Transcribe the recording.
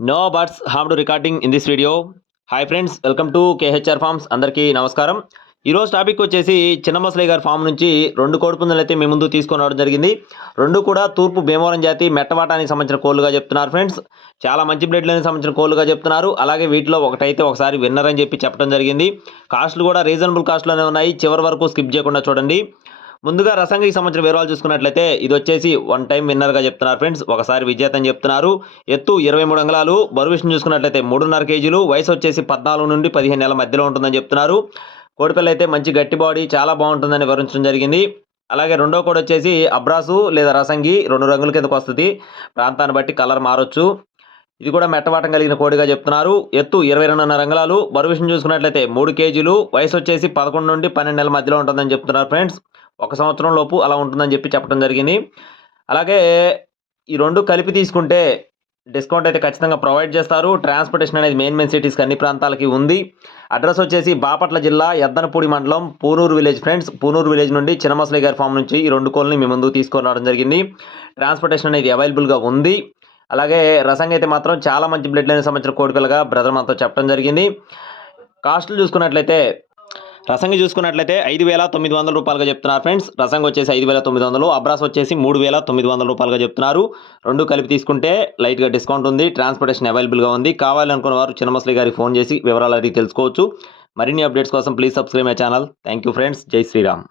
No birds harm to recording in this video hi friends welcome to KHR farms అందరికీ నమస్కారం. ఈరోజు topic వచ్చేసి చిన్నమసలి గారి ఫామ్ నుంచి రెండు కోడిపుందులు అయితే మీ ముందు తీసుకొని రావడం జరిగింది. రెండు కూడా తూర్పు భీమవరం జాతి మెట్టవాటానికి సంబంధించిన కోళ్ళుగా చెప్తున్నారు ఫ్రెండ్స్ చాలా మంచి బ్లడ్లకు సంబంధించిన కోళ్ళుగా చెప్తున్నారు. అలాగే వీటిలో ఒకటైతే ఒకసారి విన్నర్ అని చెప్పి చెప్పడం జరిగింది. కాస్ట్లు కూడా రీజనబుల్ కాస్ట్లోనే ఉన్నాయి. చివరి వరకు స్కిప్ చేయకుండా చూడండి. ముందుగా రసంగకి సంబంధించిన వివరాలు చూసుకున్నట్లయితే ఇది వచ్చేసి వన్ టైం విన్నర్గా చెప్తున్నారు ఫ్రెండ్స్ ఒకసారి విజేత అని చెప్తున్నారు. ఎత్తు ఇరవై మూడు అంగళాలు. బరువు విషయం చూసుకున్నట్లయితే మూడున్నర కేజీలు. వయసు వచ్చేసి పద్నాలుగు నుండి పదిహేను నెలల మధ్యలో ఉంటుందని చెప్తున్నారు. కోడిపిల్ల అయితే మంచి గట్టి బాడీ చాలా బాగుంటుందని వివరించడం జరిగింది. అలాగే రెండో కోడి వచ్చేసి అబ్రాసు లేదా రసంగి రెండు రంగుల కిందకు వస్తుంది. ప్రాంతాన్ని బట్టి కలర్ మారొచ్చు. ఇది కూడా మెట్టవాటం కలిగిన కోడిగా చెప్తున్నారు. ఎత్తు ఇరవై రెండున్నర అంగళాలు. బరువు విషయం చూసుకున్నట్లయితే మూడు కేజీలు. వయసు వచ్చేసి పదకొండు నుండి పన్నెండు నెలల మధ్యలో ఉంటుందని చెప్తున్నారు ఫ్రెండ్స్ ఒక సంవత్సరం లోపు అలా ఉంటుందని చెప్పి చెప్పడం జరిగింది. అలాగే ఈ రెండు కలిపి తీసుకుంటే డిస్కౌంట్ అయితే ఖచ్చితంగా ప్రొవైడ్ చేస్తారు. ట్రాన్స్పోర్టేషన్ అనేది మెయిన్ మెయిన్ సిటీస్కి అన్ని ప్రాంతాలకి ఉంది. అడ్రస్ వచ్చేసి బాపట్ల జిల్లా ఎద్దనపూడి మండలం Punuru village friends. Punuru village నుండి చిన్నమసలి గారి ఫామ్ నుంచి ఈ రెండు కోల్ని మీ ముందు తీసుకొని రావడం జరిగింది. ట్రాన్స్పోర్టేషన్ అనేది అవైలబుల్గా ఉంది. అలాగే రసంగా అయితే మాత్రం చాలా మంచి బ్లడ్ లైన్ సంబంధించిన కోడిపిల్లగా బ్రదర్ మనతో చెప్పడం జరిగింది. కాస్ట్లు చూసుకున్నట్లయితే రసంగి చూసుకున్నట్లయితే ఐదు వేల తొమ్మిది వందల రూపాయలుగా చెప్తున్నారు ఫ్రెండ్స్. రసంగి వచ్చేసి ఐదు వేల తొమ్మిది వందలు అబ్రాస్ వచ్చేసి మూడు వేల తొమ్మిది వందల రూపాయలుగా చెప్తున్నారు. రెండు కలిపి తీసుకుంటే లైట్గా డిస్కౌంట్ ఉంది ట్రాన్స్పోర్టేషన్ అవైలబుల్గా ఉంది. కావాలనుకున్న వారు చిన్నమసలి గారికి ఫోన్ చేసి వివరాలు అడిగి తెలుసుకోవచ్చు. మరిన్ని అప్డేట్స్ కోసం please subscribe my channel. Thank you friends. జై శ్రీరామ్.